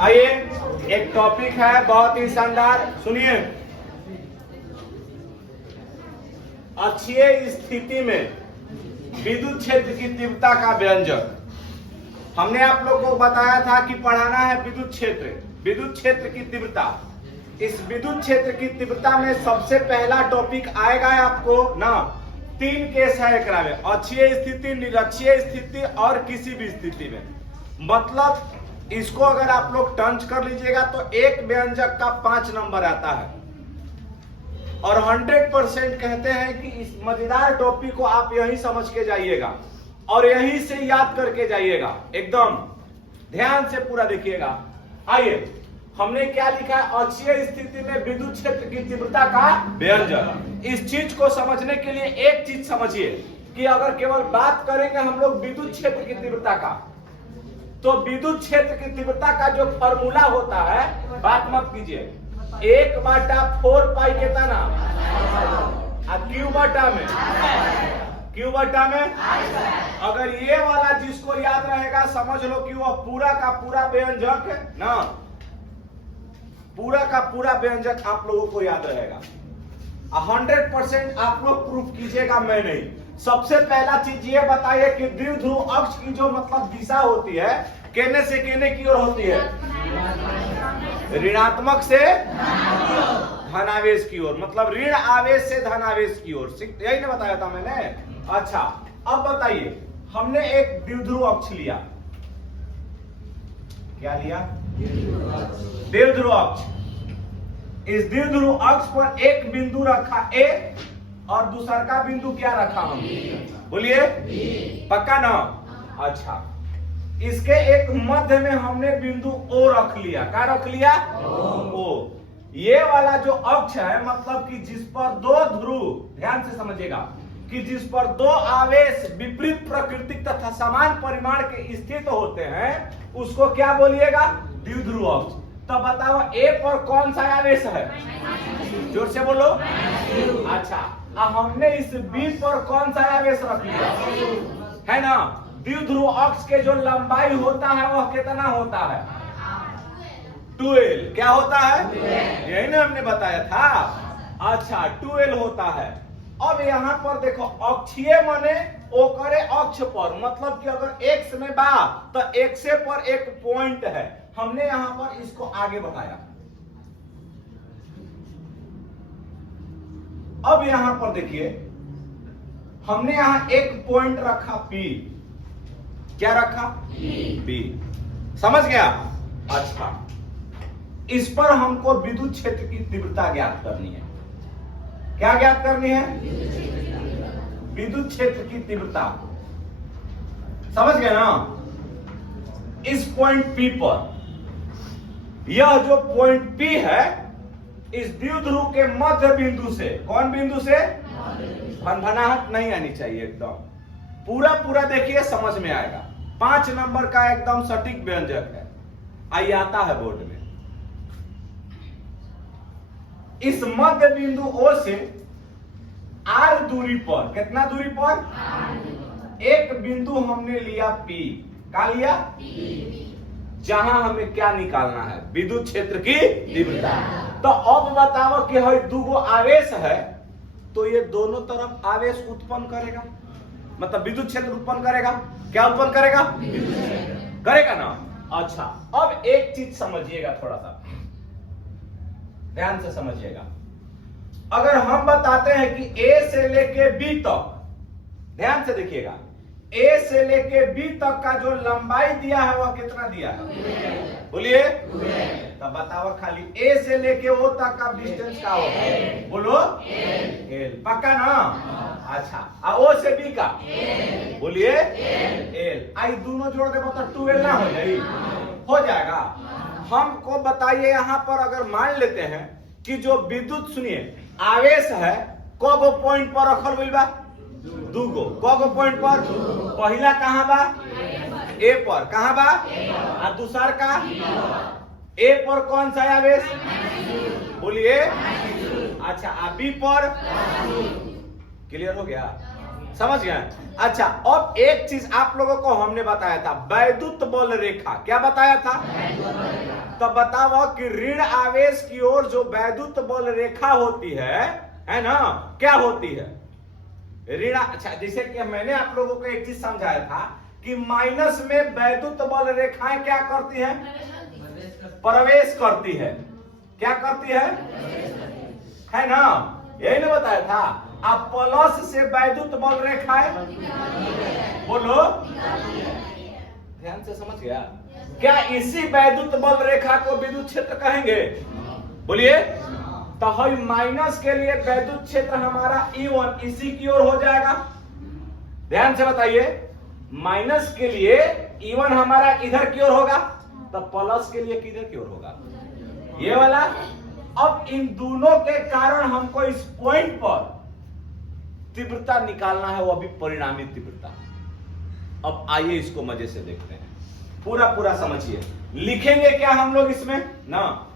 आइए, एक टॉपिक है बहुत ही शानदार, सुनिए। अक्षीय स्थिति में विद्युत क्षेत्र की तीव्रता का व्यंजक। हमने आप लोग को बताया था कि पढ़ाना है विद्युत क्षेत्र की तीव्रता। इस विद्युत क्षेत्र की तीव्रता में सबसे पहला टॉपिक आएगा आपको ना, 3 केस है एकरा में, अक्षीय स्थिति, निरक्षीय स्थिति और किसी भी स्थिति में। मतलब इसको अगर आप लोग टंच कर लीजिएगा तो एक व्यंजक का 5 नंबर आता है और 100% कहते हैं कि इस मजेदार टॉपिक को आप यहीं समझ के जाइएगा और यहीं से याद करके जाइएगा। एकदम ध्यान से पूरा देखिएगा। आइए, हमने क्या लिखा है? अक्षीय स्थिति में विद्युत क्षेत्र की तीव्रता का व्यंजक। इस चीज को समझने के लिए एक चीज समझिए कि अगर केवल बात करेंगे हम लोग विद्युत क्षेत्र की तीव्रता का, तो विद्युत क्षेत्र की तीव्रता का जो फॉर्मूला होता है, बात मत कीजिए, 1/4 पाई कितना ना क्यू बटा में अगर ये वाला जिसको याद रहेगा समझ लो कि वह पूरा का पूरा व्यंजक ना, पूरा का पूरा व्यंजक आप लोगों को याद रहेगा। 100% आप लोग प्रूफ कीजिएगा, मैं नहीं। सबसे पहला चीज ये बताइए कि द्विध्रुव अक्ष की जो मतलब दिशा होती है, केने से केने की ओर होती है? ऋणात्मक से धनावेश की ओर, मतलब ऋण आवेश से धनावेश की ओर। यही ना बताया था मैंने। अच्छा, अब बताइए, हमने एक द्विध्रुव अक्ष लिया। क्या लिया? द्विध्रुव अक्ष। इस द्विध्रुव अक्ष पर एक बिंदु रखा ए और दूसरा का बिंदु क्या रखा हम? बोलिए, पक्का ना? अच्छा, इसके एक मध्य में हमने बिंदु ओ रख लिया। क्या रख लिया? ओ। ये वाला जो अक्ष है, मतलब कि जिस पर 2 ध्रुव, ध्यान से समझिएगा, कि जिस पर 2 आवेश विपरीत प्रकृति तथा समान परिमाण के स्थित होते हैं, उसको क्या बोलिएगा? द्विध्रुव अक्ष। तो बताओ ए पर कौन सा आवेश है? जोर से बोलो। अच्छा, अब हमने इस बी पर कौन सा आवेश रख लिया है ना? द्विध्रुव अक्ष के जो लंबाई होता है वह कितना होता है? 2l। क्या होता है? यही ना हमने बताया था। अच्छा, 2l होता है। अब यहाँ पर देखो, अक्षीय माने ओकरे अक्ष पर, मतलब कि अगर एक्स में बा तो एक्से पर एक पॉइंट है। हमने यहाँ पर इसको आगे बढ़ाया। अब यहाँ पर देखिए, हमने यहाँ एक पॉइंट रखा P। क्या रखा? P। समझ गया? अच्छा, इस पर हमको विद्युत क्षेत्र की तीव्रता ज्ञात करनी है। क्या ज्ञात करनी है? विद्युत क्षेत्र की तीव्रता। समझ गए ना? इस पॉइंट P पर, यह जो पॉइंट P है, इस द्विध्रुव के मध्य बिंदु से, कौन बिंदु से? भनभनाहट नहीं आनी चाहिए, एकदम पूरा देखिए, समझ में आएगा। 5 नंबर का एकदम सटीक व्यंजक है। आइए, आता है बोर्ड में। इस मध्य बिंदु O से R दूरी पर, कितना दूरी पर? एक बिंदु हमने लिया P। क्या लिया? जहां हमें क्या निकालना है? विद्युत क्षेत्र की तीव्रता। तो अब बताओ कि हर 2 आवेश है, तो ये दोनों तरफ आवेश उत्पन्न करेगा, मतलब विद्युत क्षेत्र उत्पन्न करेगा। क्या उत्पन्न करेगा? करेगा ना? अच्छा, अब एक चीज समझिएगा, थोड़ा सा ध्यान से समझिएगा। अगर हम बताते हैं कि A से लेके B तक, ध्यान से देखिएगा, A से लेके B तक का जो लंबाई दिया है वह कितना दिया है? बोलिए। तब बताओ, खाली A से लेके O तक का डिस्टेंस का होगा? बोलो, L। पक्का ना? अच्छा, O से B का? बोलिए, L। आई दोनों जोड़ दे तो 2L ना हो जाए? हो जाएगा। हमको बताइए, यहाँ पर अगर मान लेते हैं कि जो विद्युत, सुनिए, आवेश है, कगो पॉइंट पर रखल गइल बा? 2 गो। कगो पॉइंट पर? पहला कहां बा? A पर। कहां बा? और दूसरा का? A पर कौन सा आवेश? बोलिए। अच्छा, B पर? क्लियर हो गया? समझ गए? अच्छा, अब एक चीज आप लोगों को हमने बताया था, वैद्युत बल रेखा। क्या बताया था? तो बताओ कि ऋण आवेश की ओर जो वैद्युत बल रेखा होती है ना, क्या होती है? ऋण, अच्छा जैसे कि मैंने आप लोगों को एक चीज समझाया था कि माइनस में वैद्युत बल रेखाएं क्या करती हैं? प्रवेश करती है। क्या करती है ना? यही ना बताया था। अब प्लस से वैद्युत बल रेखाएं, बोलो, ध्यान से समझ गया? क्या इसी वैद्युत बल रेखा को विद्युत क्षेत्र कहेंगे? बोलिए। तो माइनस के लिए वैद्युत क्षेत्र हमारा E1 इसी की ओर हो जाएगा। ध्यान से बताइए, माइनस के लिए E1 हमारा इधर की ओर होगा, तो प्लस के लिए किधर की ओर होगा? ये वाला। अब इन दोनों के कारण हमको इस पॉइंट पर तीव्रता निकालना है, वो अभी परिणामी तीव्रता। अब आइए इसको मजे से देखते हैं, पूरा समझिए। लिखेंगे क्या हम लोग इसमें ना,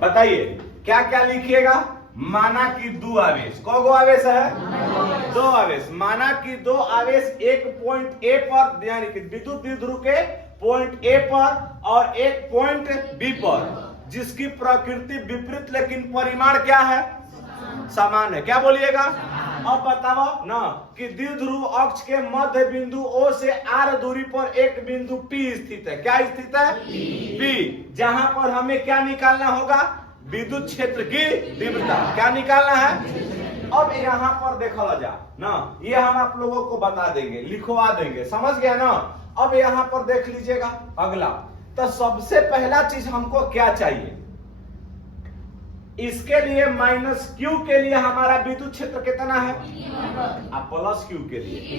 बताइए क्या क्या लिखिएगा? माना कि दो आवेश, कौन आवेश है? दो आवेश। माना कि दो आवेश एक पॉइंट ए पर, यानी कि विद्युत द्विध्रुव के पॉइंट ए पर और एक पॉइंट बी पर, जिसकी प्रकृति विपरीत लेकिन परिमाण क्या है? समान है। क्या बोलिएगा? अब बताओ ना कि द्विध्रुव अक्ष के मध्य बिंदु O से R दूरी पर एक बिंदु P स्थित है। क्या स्थित है? P, जहां पर हमें क्या निकालना होगा? विद्युत क्षेत्र की तीव्रता। क्या निकालना है? अब यहां पर देखा जा ना, ये हम आप लोगों को बता देंगे, लिखवा देंगे, समझ गया ना? अब यहां पर देख लीजिएगा अगला। तो सबसे पहला चीज हमको क्या चाहिए? इसके लिए माइनस Q के लिए हमारा विद्युत क्षेत्र कितना है? अब प्लस Q के लिए।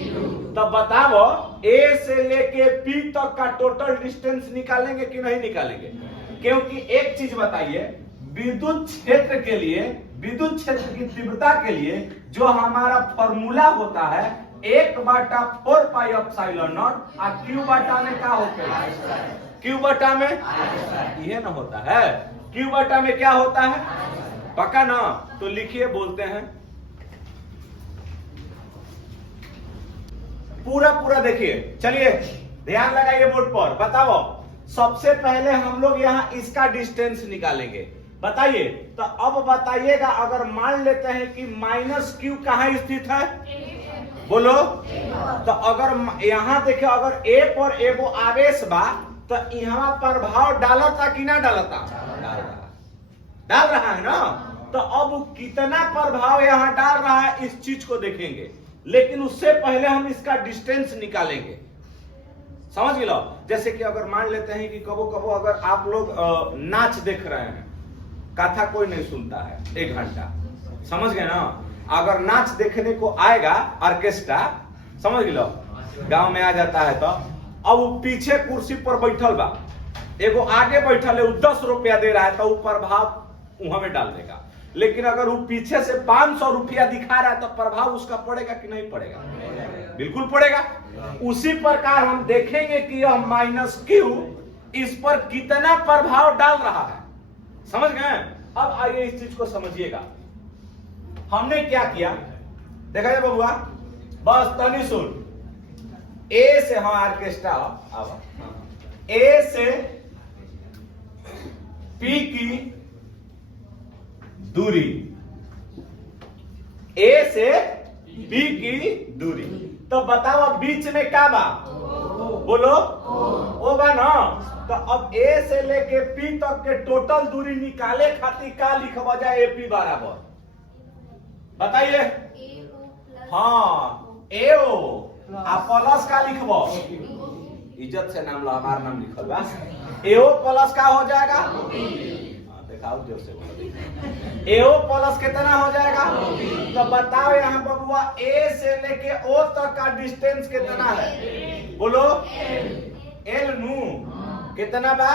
तो बताओ A से लेके P तक का टोटल डिस्टेंस निकालेंगे कि नहीं निकालेंगे? क्योंकि एक चीज बताइए, विद्युत क्षेत्र के लिए, विद्युत क्षेत्र की तीव्रता के लिए जो हमारा फॉर्मूला होता है 1/4 पाई एप्सिलॉन नॉट, और Q बटा में क्या होता है? Q बटा में यह ना होता है, Q बटा में क्या होता है? पक्का ना? तो लिखिए, बोलते हैं पूरा देखिए। चलिए ध्यान लगाइए बोर्ड पर। बताओ सबसे पहले हम लोग यहाँ इसका डिस्टेंस निकालेंगे। बताइए। तो अब बताइएगा, अगर मान लेते हैं कि माइनस Q कहाँ स्थित है? बोलो। तो अगर यहाँ देखिए, अगर A पर एगो आवेश बा, तो यहाँ प्रभाव डालता कि ना डालता? डाल रहा है ना? तो अब कितना प्रभाव यहाँ डाल रहा है इस चीज को देखेंगे, लेकिन उससे पहले हम इसका डिस्टेंस निकालेंगे। समझ लो, जैसे कि अगर मान लेते हैं कि कबो कबो अगर आप लोग नाच देख रहे हैं, कथा कोई नहीं सुनता है 1 घंटा, समझ गए ना? अगर नाच देखने को आएगा ऑर्केस्ट्रा, समझ लो, गांव में आ जाता है, तो अब वो पीछे कुर्सी पर बैठल बा, एगो आगे बैठल है, वो 10 रुपया दे रहा है, तो वो प्रभाव वहां में डाल देगा। लेकिन अगर वो पीछे से 500 रुपया दिखा रहा है, तो प्रभाव उसका पड़ेगा कि नहीं पड़ेगा? बिल्कुल पड़ेगा। उसी प्रकार हम देखेंगे कि यह माइनस Q इस पर कितना प्रभाव डाल रहा है। समझ गए? अब आइए इस चीज को समझिएगा। हमने क्या किया देखा जाए बबुआ, बस तनी सुन। A से, हाँ ऑर्केस्ट्रा आओ, A से P की दूरी, A से B की दूरी, तो बताओ बीच में क्या बा? बोलो, ओ बा ना? तो अब A से लेके P तक के टोटल दूरी निकाले खातिर क्या लिखवा जाए? AP बराबर, बताइए। हाँ, AO आ प्लस का लिखबो, इज्जत से नाम लो, हमारा नाम लिखल बा। AO प्लस का हो जाएगा? दिखाओ जोर से बोलो। AO प्लस कितना हो जाएगा? तो बताओ यहाँ बबुआ, A से लेके O तक का डिस्टेंस कितना है? बोलो। L नू कितना बा?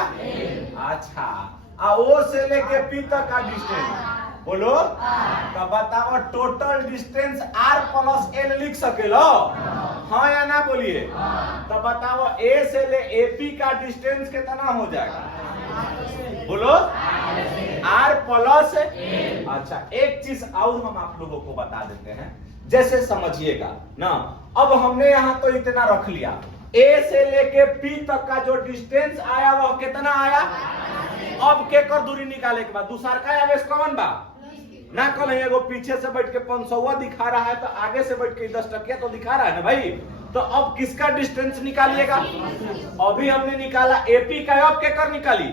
अच्छा, आ O से लेके P तक का डिस्टेंस, बोलो। तो बताओ total distance R plus L लिख सकेलो? हाँ या ना? बोलिए। तो बताओ A से ले AP का डिस्टेंस कितना हो जाएगा? बोलो। R plus. अच्छा, एक चीज और हम आप लोगों को बता देते हैं, जैसे समझिएगा ना। अब हमने यहाँ तो इतना रख लिया, ए से लेके पी तक का जो डिस्टेंस आया वह कितना आया। अब केकर दूरी निकाले के बाद दूसरा का आवेश कौन बा ना, कल एगो पीछे से बैठ के 500 दिखा रहा है तो आगे से बैठ के 10 टकिया तो दिखा रहा है ना भाई। तो अब किसका डिस्टेंस निकालिएगा। अभी हमने निकाला एपी का, अब केकर निकाली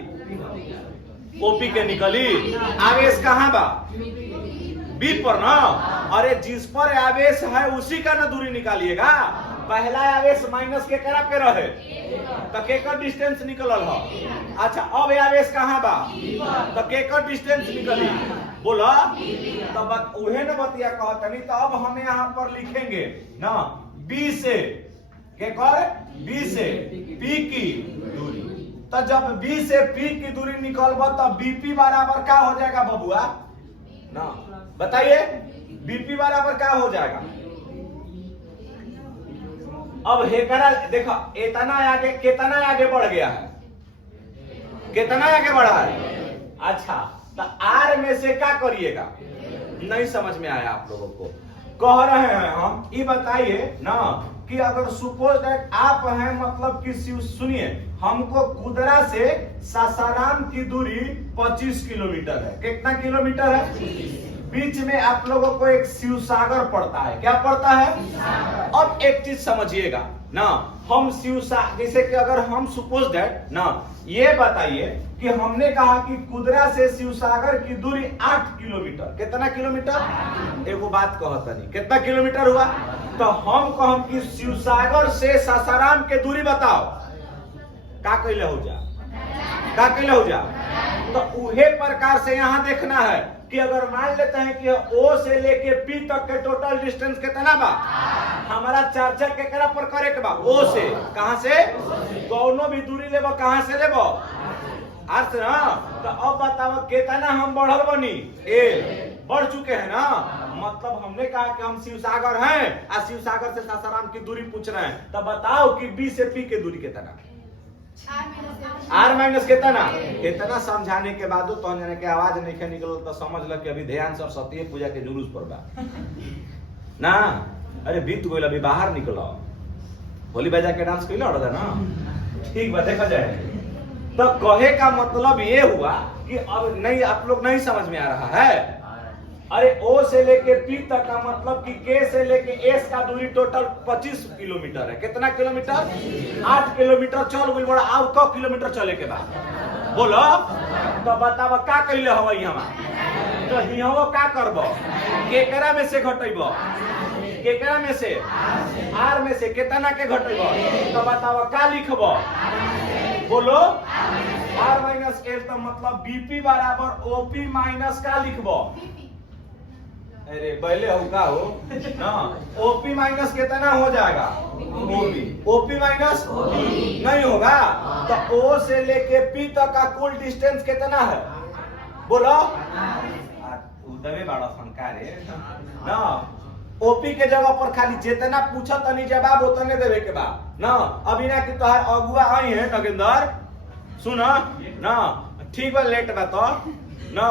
ओपी के निकली। आवेश कहाँ बा बी पर ना। अरे जिस पर आवेश है उसी का ना दूरी निकालिएगा। पहला आवेश माइनस के करा पे रहे तो केकर डिस्टेंस निकलल है। अच्छा, अब आवेश कहाँ बा तो केकर डिस्टेंस निकली बोला। तब उहे न बतिया कहतनी। तो अब हमें यहाँ पर लिखेंगे ना बी से केकर, बी से पी की दूरी। तो जब बी से पी की दूरी निकलबा तब बीपी बराबर क्या हो जाएगा बबुआ ना, बताइए बीपी बराबर क्या हो जाएगा। अब हेकरा देखो इतना आगे, कितना आगे बढ़ गया है, कितना आगे बढ़ा है। अच्छा, तो आर में से क्या करिएगा, नहीं समझ में आया आप लोगों को। कह रहे हैं हम, ये बताइए ना कि अगर सपोज दैट आप हैं मतलब कि सुनिए, हमको कुदरा से सासाराम की दूरी 25 किलोमीटर है। कितना किलोमीटर है। बीच में आप लोगों को एक शिवसागर पड़ता है। क्या पड़ता है। अब एक चीज समझिएगा ना, हम शिवसागर जैसे कि अगर हम सपोज दैट ना, ये बताइए कि हमने कहा कि कुदरा से शिवसागर की दूरी 8 किलोमीटर। कितना किलोमीटर, एगो बात कहता नहीं, कितना किलोमीटर हुआ। तो हम कहम कि शिवसागर से सासाराम के दूरी बताओ, का कैले हो जा, का कैले हो जा। तो उहे प्रकार से यहाँ देखना है कि अगर मान लेते हैं कि ओ से लेके पी तक के टोटल डिस्टेंस कितना बा, हमारा चर्चा केकरा पर करे के बा, ओ से। कहां से, कौनो भी दूरी लेबो कहां से लेबो, आर से ना। तो अब बताओ कितना हम बढ़ल बनी, ए बढ़ चुके हैं ना। मतलब हमने कहा कि हम शिवसागर हैं और शिवसागर से सासाराम की दूरी पूछ रहे हैं। तो बताओ कि बी से पी की दूरी कितना, आर माइनस कितना। इतना समझाने के बाद तो जाने के आवाज नहीं निकल तो समझ ल कि अभी ध्यान सरस्वती पूजा के जुलूस पर बा ना। अरे बीत गइल, अभी बाहर निकलो, होली बजा के डांस कैल ना, ठीक बात देखा जाए। तो कहे का मतलब ये हुआ कि अब नहीं, आप लोग नहीं समझ में आ रहा है। अरे ओ से लेके पी तक का मतलब कि के से लेके एस का दूरी टोटल 25 किलोमीटर है। कितना किलोमीटर, 8 किलोमीटर चल गई। बड़ा आउ क किलोमीटर चले के बाद बोलो। तो बताओ का कैले हवा यहाँ, तो हियावो का करबो, केकरा में से घटेबो, केकरा में से, आर में से कितना के घटेबो। तो बताओ का लिखबो बोलो, आर माइनस एल। तो मतलब बीपी बराबर ओपी माइनस का लिखबो। अरे पहले हो का हो ना, ओपी माइनस कितना हो जाएगा, ओपी, ओपी माइनस नहीं होगा। तो ओ से लेके पी तक का कुल डिस्टेंस कितना है बोलो। उदमे बड़ा फनकार है ना। ओपी के जगह पर खाली जितना पूछा तनी जवाब उतने देवे के बाद ना। अभी ना कि तोहार अगुआ आई है नगेंदर, सुना ना, ठीक है लेट बा तो ना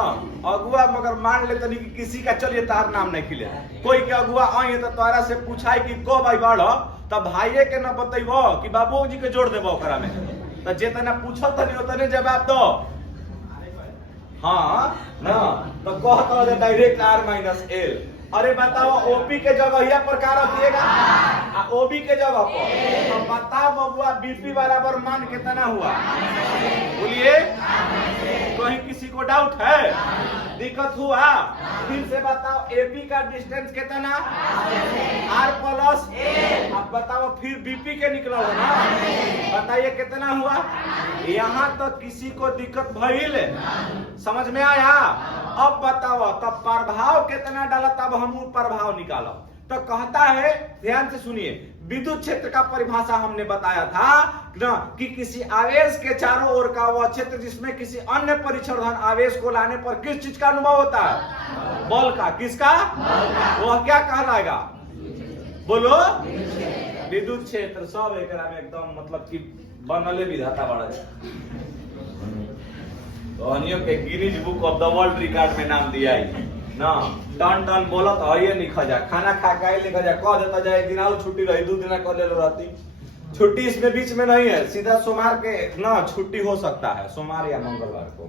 अगुआ, मगर मान लेते नहीं कि किसी का चलिए तार नाम नहीं खिले, कोई के अगुआ आई तो तोरा से पूछाई कि को भाई बाढ़, तब भाइये के न बतैबो कि बाबूजी के जोड़ देबो ओकरा में। तो जितना पूछो तनी उतने जवाब दो। हाँ ना, तो कहता है डायरेक्ट आर माइनस एल। अरे बताओ ओपी के जगह यह प्रकार रखिएगा, ओबी के जगह पर। तो बताओ बबुआ बीपी बराबर मान कितना हुआ बोलिए। कहीं किसी को डाउट है, दिक्कत हुआ, फिर से बताओ एपी का डिस्टेंस कितना, आर प्लस। अब बताओ फिर बीपी के निकला हो ना, बताइए कितना हुआ। यहाँ तो किसी को दिक्कत भइल, समझ में आया। अब बताओ तब प्रभाव कितना डाला, तब हम प्रभाव निकालो। तो कहता है, ध्यान से सुनिए, विद्युत क्षेत्र का परिभाषा हमने बताया था ना कि किसी आवेश के चारों ओर का वह क्षेत्र जिसमें किसी अन्य परिक्षण आवेश को लाने पर किस चीज का अनुभव होता है, बल का। किसका, वह क्या कहलाएगा बोलो, विद्युत क्षेत्र। सब एकरा में एकदम मतलब कि बनले विधाता बड़ा कहनियो के Guinness book of the world record में नाम दिया है ना। टन टन बोलत है ये लिखा जा, खाना खा के लिखा जा, कह देता जाए एक दिन आओ छुट्टी रही, 2 दिन कर ले रहती। छुट्टी इसमें बीच में नहीं है, सीधा सोमवार के ना छुट्टी हो सकता है, सोमवार या मंगलवार को।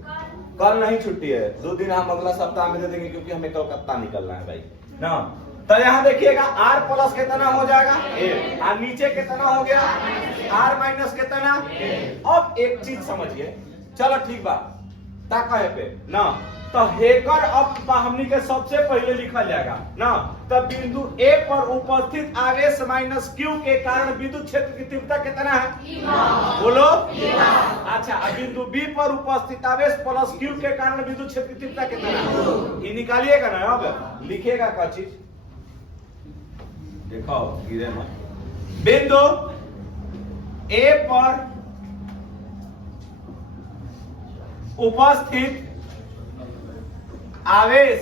कल नहीं छुट्टी है, 2 दिन हम अगला सप्ताह में दे देंगे क्योंकि हमें कलकत्ता निकलना है भाई ना। तो यहाँ देखिएगा r प्लस कितना हो जाएगा a, और नीचे कितना हो गया r माइनस कितना। अब एक चीज समझिए, चलो ठीक बा ताका है पे ना। तो हेकर अब हमनी के सबसे पहले लिखा जाएगा ना। तो बिंदु A पर उपस्थित आवेश माइनस Q के कारण विद्युत क्षेत्र की तीव्रता कितना है, बोलो। अच्छा, अब बिंदु B पर उपस्थित आवेश प्लस Q के कारण विद्युत क्षेत्र की तीव्रता कितना है, ये निकालिएगा ना। अब लिखिएगा क्या चीज, देखो गिरे मत। बिंदु A पर उपस्थित आवेश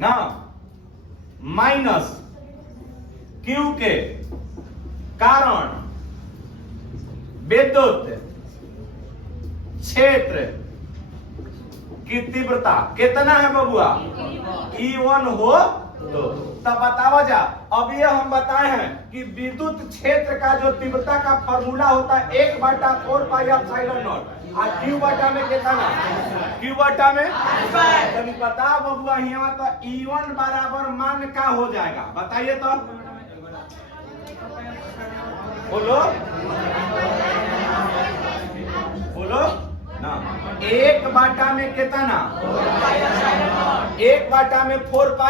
ना माइनस Q के कारण विद्युत क्षेत्र की तीव्रता कितना है बबुआ, E1 हो। तो तब बतावा जा, अब ये हम बताए हैं कि विद्युत क्षेत्र का जो तीव्रता का फॉर्मूला होता है 1/4πε0 और Q बटा में कितना, Q बटा में तभी बताओ बबुआ यहाँ तो E1 बराबर मान का हो जाएगा, बताइए तो बोलो बोलो ना। 1 बटा में कितना, 1 बटा में 4π।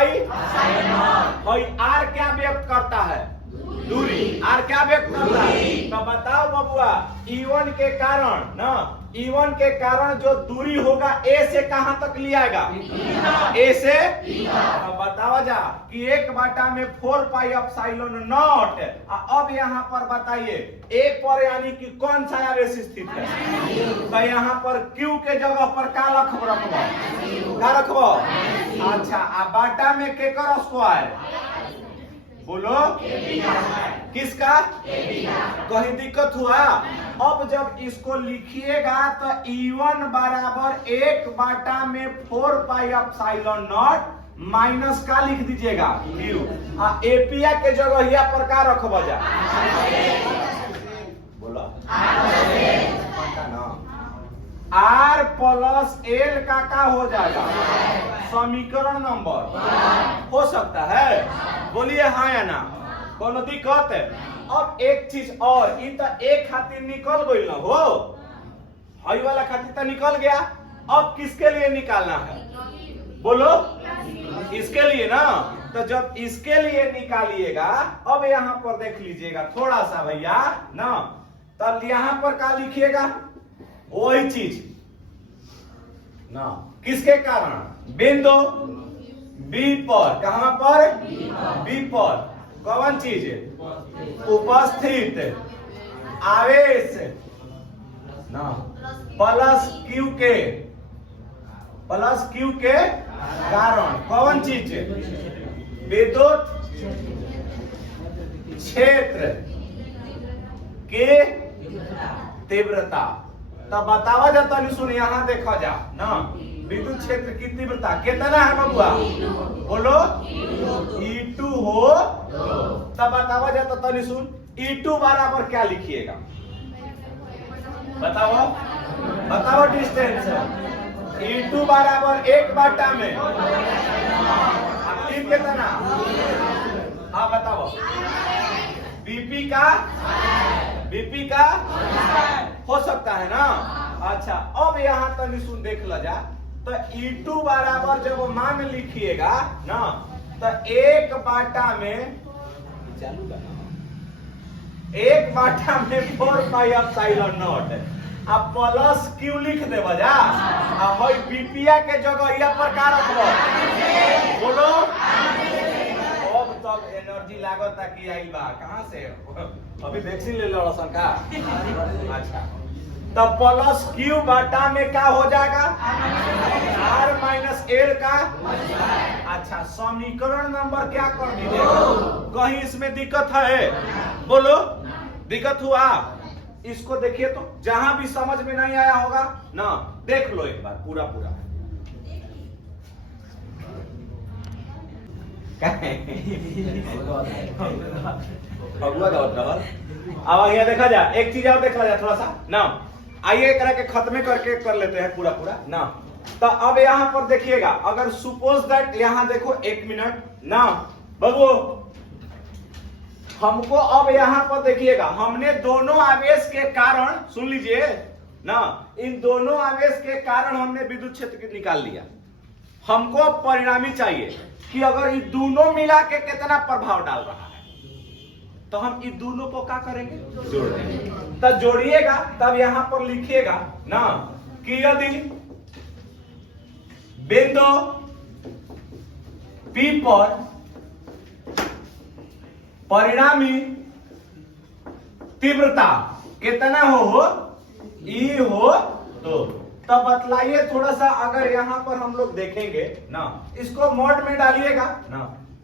और R क्या व्यक्त करता है, दूरी। R क्या व्यक्त करता है, तो बताओ बबुआ E1 के कारण ना, E1 के कारण जो दूरी होगा A से कहां तक ले आएगा, A से। तो बताओ जा कि 1 बटा में 4πε0। अब यहाँ पर बताइए A पर यानी कि कौन सा आवेश स्थित है, तो यहाँ पर Q के जगह पर क्या रखबो। अच्छा, आ बटा में केकर स्क्वायर, बोलो किसका, कहीं दिक्कत हुआ। अब जब इसको लिखिएगा तो E1 बराबर 1 बटा में 4πε0 माइनस का लिख दीजिएगा Q। एपिया के जगह यहाँ पर का रखबो जा, बोलो R प्लस L का हो जाएगा समीकरण नंबर, हो सकता है, बोलिए हाँ या ना, कोनो दिक्कत है। अब एक चीज और, ये तो एक खातिर निकल गई ना हो, हई वाला खातिर तो निकल गया। अब किसके लिए निकालना है, बोलो इसके लिए ना। तो जब इसके लिए निकालिएगा, अब यहाँ पर देख लीजिएगा थोड़ा सा भैया ना, तब यहाँ पर क्या लिखिएगा, वही चीज ना, किसके कारण, बिंदु B पर, कहां पर, B पर कौन चीज उपस्थित आवेश ना प्लस Q के कारण कौन चीज, विद्युत क्षेत्र के तीव्रता। तब बतावा जाता नहीं, सुन यहाँ देखा जा ना, विद्युत क्षेत्र की तीव्रता कितना है बबुआ, बोलो E2 हो। तब बतावा जाता तनी सुन, E2 बराबर क्या लिखिएगा, बताओ डिस्टेंस है। E2 बराबर 1 बटा में 3 कितना, हाँ बताओ, BP का हो सकता है ना। अच्छा, अब यहाँ तनी सुन देख लो जा, तो E2 बराबर जब मान लिखिएगा ना, तो 1 बटा में 4πε0 अब प्लस Q लिख दे बजा, अब बीपीया के जगह यहाँ पर का रखबो, बोलो। अब तब एनर्जी लागत कि आई बा कहां से, अभी वैक्सीन ले लो का। अच्छा, तब प्लस Q बटा में क्या हो जाएगा, R माइनस L का। अच्छा, समीकरण नंबर क्या कर दीजिए, कहीं इसमें दिक्कत है, बोलो दिक्कत हुआ। इसको देखिए तो जहां भी समझ में नहीं आया होगा ना, देख लो एक बार पूरा पूरा। अब यहाँ देखा जाए, एक चीज और देखा जाए थोड़ा सा ना, आइए एक के खत्म करके कर लेते हैं पूरा पूरा ना। तो अब यहाँ पर देखिएगा, अगर सुपोज दैट, यहाँ देखो एक मिनट ना बाबू, हमको अब यहाँ पर देखिएगा, हमने दोनों आवेश के कारण, सुन लीजिए ना, इन दोनों आवेश के कारण हमने विद्युत क्षेत्र निकाल लिया। हमको परिणामी चाहिए कि अगर ये दोनों मिला के कितना प्रभाव डाल रहा है, तो हम इन दोनों को क्या करेंगे, जोड़ देंगे। तब जोड़िएगा, तब यहां पर लिखिएगा ना कि यदि बिंदु P पर परिणामी तीव्रता कितना हो E हो, तो तब बतलाइए थोड़ा सा। अगर यहां पर हम लोग देखेंगे ना, इसको मॉड में डालिएगा ना,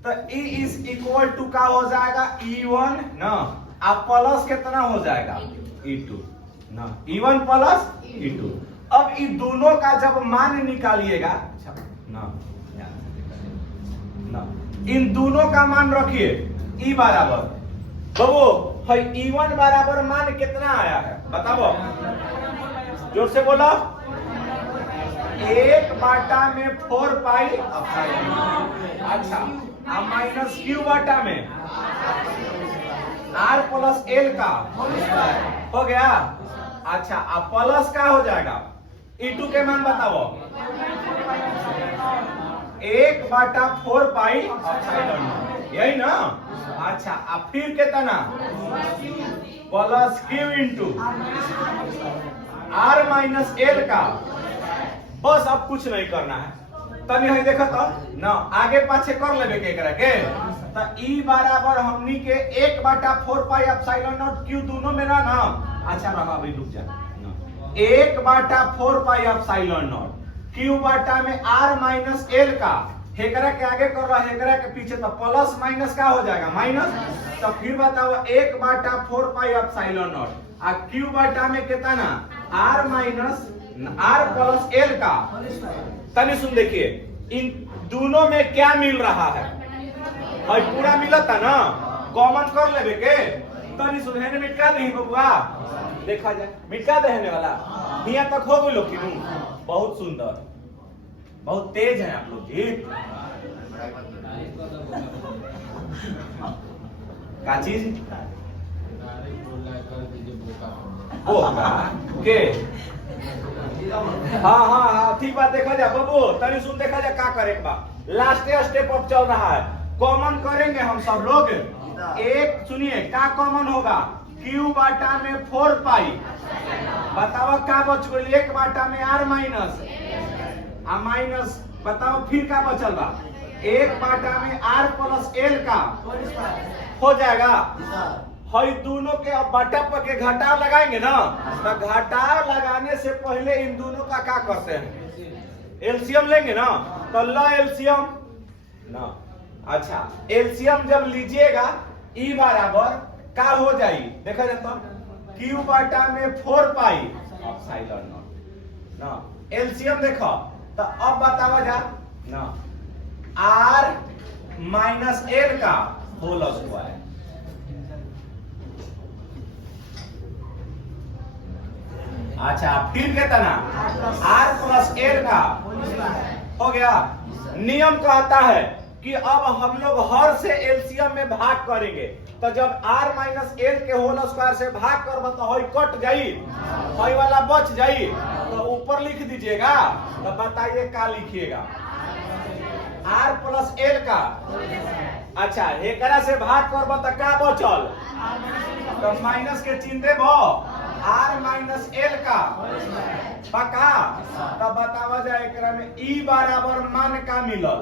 तो E इज इक्वल टू का हो जाएगा E1 ना, आप प्लस कितना हो जाएगा E2 ना, E1 प्लस E2। अब इन दोनों का जब मान निकालिएगा ना, इन दोनों का मान रखिए E बराबर, बाबू है E1 बराबर मान कितना आया है बताओ, जोर से बोलो। 1/4 पाई, अच्छा, माइनस Q बटा में R प्लस L का हो गया। अच्छा, अब प्लस का हो जाएगा, E2 के मान बताओ, 1/4 पाई, यही ना। अच्छा, अब फिर कितना, plus Q into R minus L का, बस अब कुछ नहीं करना है। तब यही देखा तो ना, आगे पाछे कर लेबे के करा के, तो E बराबर हमनी के 1/4 पाई एप्सिलॉन नॉट Q दोनों में ना। अच्छा रहा, अभी रुक जा, 1/4 पाई एप्सिलॉन नॉट Q बटा में R माइनस L का, हेकरा के आगे कर रहा, हेकरा के पीछे, तो प्लस माइनस का हो जाएगा माइनस। तो फिर बताओ 1/4 पाई एप्सिलॉन नॉट आ Q बटा में कितना, R minus R plus L का। तनी सुन देखिए, इन दोनों में क्या मिल रहा है, पूरा मिला था ना, कॉमन कर लेबे के। तनी सुन, है मिटका नहीं बबुआ, देखा जाए मिटका देने वाला यहाँ तक हो गई लोग की। बहुत सुंदर, बहुत तेज है आप लोग जी। क्या चीज के, हाँ हाँ हाँ ठीक बात। देखा जाए बाबू, तनी सुन, देखा जाए क्या करे बा, लास्ट स्टेप अब चल रहा है, कॉमन करेंगे हम सब लोग। एक सुनिए, क्या कॉमन होगा, Q बटा में 4 पाई, बताओ क्या बच गई, 1 बटा में R माइनस आ माइनस, बताओ फिर क्या बचल बा, 1 बटा में R प्लस L का हो जाएगा। हई दोनों के अब बटा पर के घटाव लगाएंगे ना, तो घटाव लगाने से पहले इन दोनों का क्या करते हैं, एलसीएम लेंगे ना। तो ला एलसीएम ना, अच्छा एलसीएम जब लीजिएगा, E बराबर क्या हो जाएगी, देखा जाता Q बटा में 4 पाई एप्सिलॉन नॉट ना, एलसीएम देखो। तो अब बतावा जा ना, R माइनस L का होल स्क्वायर, अच्छा फिर कितना, R प्लस L का हो गया। नियम कहता है कि अब हम लोग हर से एलसीएम में भाग करेंगे, तो जब R माइनस L के होल स्क्वायर से भाग कर तो हई कट जाई, हई वाला बच जाई, तो ऊपर लिख दीजिएगा। तो बताइए क्या लिखिएगा, R प्लस L का, अच्छा एकरा से भाग कर तो क्या बचल, तो माइनस के चिन्ह देबो, R माइनस L का पका। तब बतावा जाए एकरा में E बराबर मान का मिलल,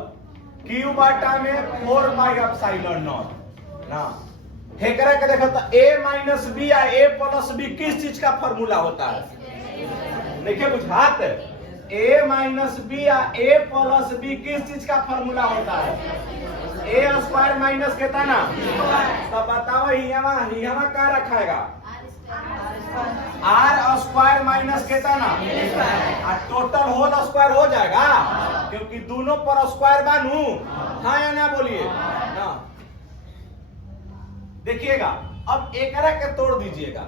Q बटा में 4 पाई एप्सिलॉन नॉट ना। हेकरा के देखो तो A माइनस B या A प्लस B किस चीज का फॉर्मूला होता है, देखिए बुझात, A माइनस B या A प्लस B किस चीज का फॉर्मूला होता है, A स्क्वायर माइनस कितना। तब बताओ यहाँ क्या रखाएगा, स्क्वायर माइनस कितना टोटल होल स्क्वायर हो जाएगा, क्योंकि दोनों पर स्क्वायर बानू। हाँ या ना बोलिए ना। देखिएगा अब एकरा के तोड़ दीजिएगा।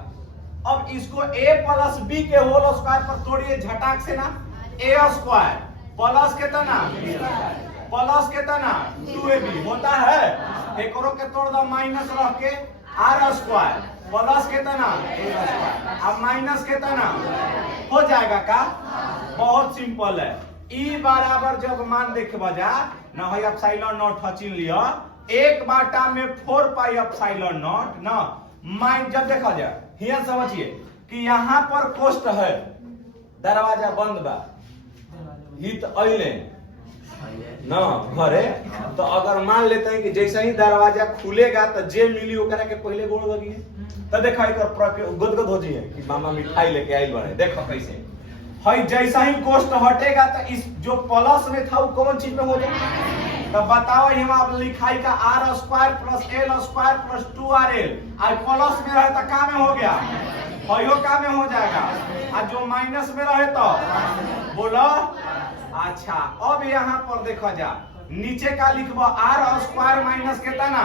अब इसको a प्लस बी के होल स्क्वायर पर तोड़िए झटाक से ना। ए स्क्वायर प्लस कितना प्लस कितना 2ab होता है। एकरो के तोड़ दो माइनस रह के आर स्क्वायर प्लस कितना अब माइनस कितना हो जाएगा का। बहुत सिंपल है। ई बराबर जब मान देख बजा ना हो एप्सिलॉन नॉट हचिन लिया 1 में 4 पाई एप्सिलॉन नॉट ना माइन। जब देखा जाए हियर समझिए कि यहाँ पर कोष्ट है, दरवाजा बंद बा, हित अइले ना घरे, तो अगर मान लेते हैं कि जैसे ही दरवाजा खुलेगा तो जे मिली ओकरा के पहले गोड़ लगी तो देखा गदगद हो जाइए कि मामा मिठाई लेके आइल बने। देखो कैसे है, जैसा ही कोष्ट हटेगा तो इस जो प्लस में था वो कौन चीज में हो जाएगा। तो बताओ यहाँ लिखाई का R square plus L square plus 2rl आज प्लस में रहे तो का में हो गया भयो का में हो जाएगा, और जो माइनस में रहे तो बोलो। अच्छा अब यहाँ पर देखो जा नीचे का लिखबो आर स्क्वायर माइनस कितना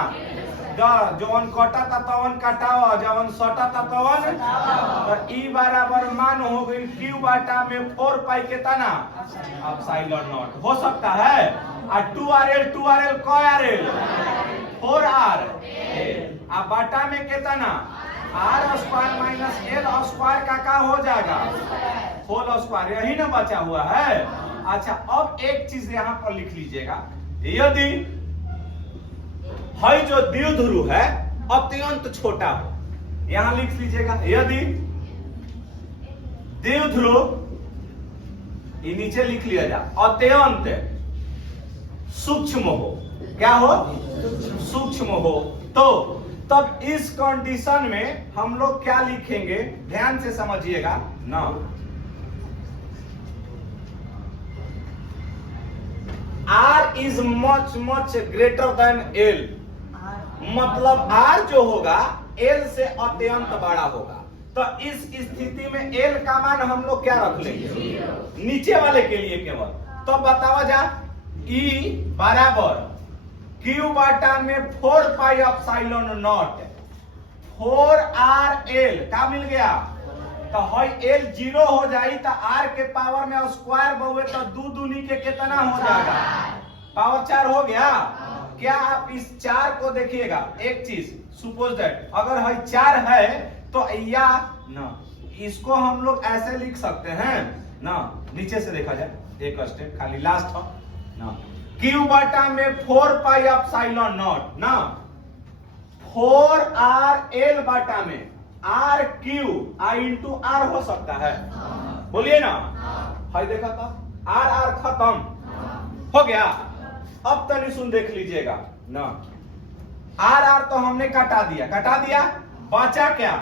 जवन कटा था तवन कटाओ, जवन सटा था तवन तो ई बराबर मान हो गई q बाटा में 4 पाई कितना एप्सिलॉन नॉट हो सकता है। और 2rl कॉरल 4r आ बाटा में कितना R square minus L square का हो जाएगा होल स्क्वायर, यही ना बचा हुआ है। अच्छा अब एक चीज यहाँ पर लिख लीजिएगा, यदि है जो द्विध्रुव है अत्यंत छोटा हो, यहां लिख लीजिएगा यदि द्विध्रुव ये नीचे लिख लिया जा अत्यंत सूक्ष्म हो, क्या हो सूक्ष्म हो, तो तब इस कंडीशन में हम लोग क्या लिखेंगे ध्यान से समझिएगा ना। R is much greater than L, मतलब R जो होगा L से अत्यंत बड़ा होगा। तो इस स्थिति में L का मान हम लोग क्या रख लेंगे नीचे वाले के लिए केवल। तो बताओ जा E बराबर Q बाटा में 4 पाई एप्सिलॉन नॉट 4rl का मिल गया। तो है L 0 हो जाई तो R के पावर में स्क्वायर बहुए तो 2 दूनी के कितना हो जाएगा पावर 4 हो गया। क्या आप इस 4 को देखिएगा, एक चीज सपोज दैट अगर है 4 है तो या ना इसको हम लोग ऐसे लिख सकते हैं ना, नीचे से देखा जाए एक स्टेप खाली लास्ट हो ना Q बाटा में 4 पाई एप्सिलॉन नॉट ना 4rl बाटा में R Q I into R हो सकता है, बोलिए ना। है देखा था आर आर खत्म हो गया। अब तनी सुन देख लीजिएगा ना, आर आर तो हमने कटा दिया बचा क्या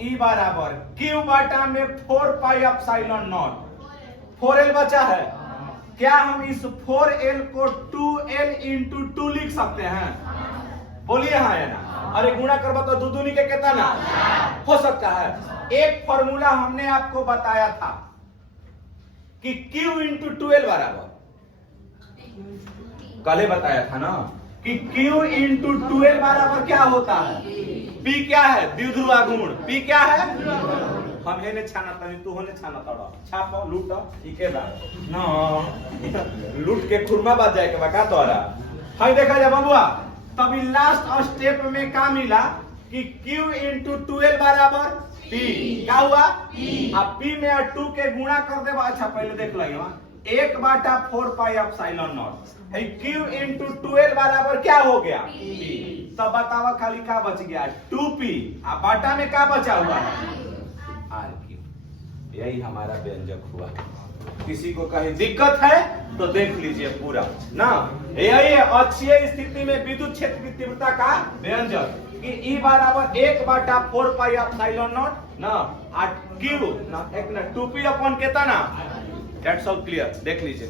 ई बराबर क्यू बाटा में 4 पाई एप्सिलॉन नॉट 4l बचा है। क्या हम इस 4l को 2l इंटू 2 लिख सकते हैं, बोलिए हाँ या ना। अरे गुणा करबा तो 2 दूनी के कितना हो सकता है। एक फॉर्मूला हमने आपको बताया था कि Q इंटू 2l बराबर, कल बताया था ना कि Q इंटू 2l बराबर क्या होता है, P क्या है द्विध्रुव गुण, P क्या है हम हे ने छाना तनी तू होने छाना तड़ा छाप लूट ठीक है बा ना लूट के खुरमा बात जाए के बा का तोरा। हाय देखा जा बबुआ तभी लास्ट स्टेप में क्या मिला कि Q इंटू 2l बराबर P क्या हुआ अब P में 2 के गुणा कर देबा। अच्छा पहले देख लइयो 1 बाटा 4 पाई एप्सिलॉन नॉट है Q इंटू 2l बराबर क्या हो गया P। तब बतावा खाली क्या बच गया 2P, आ बाटा में क्या बचा हुआ है RQ। यही हमारा व्यंजक हुआ। किसी को कहीं दिक्कत है तो देख लीजिए पूरा ना। यही अक्षीय स्थिति में विद्युत क्षेत्र की तीव्रता का व्यंजक कि E बराबर 1 बाटा 4 पाई एप्सिलॉन नॉट ना Q ना एक ना 2P अपॉन कितना, दैट्स ऑल क्लियर। देख लीजिए।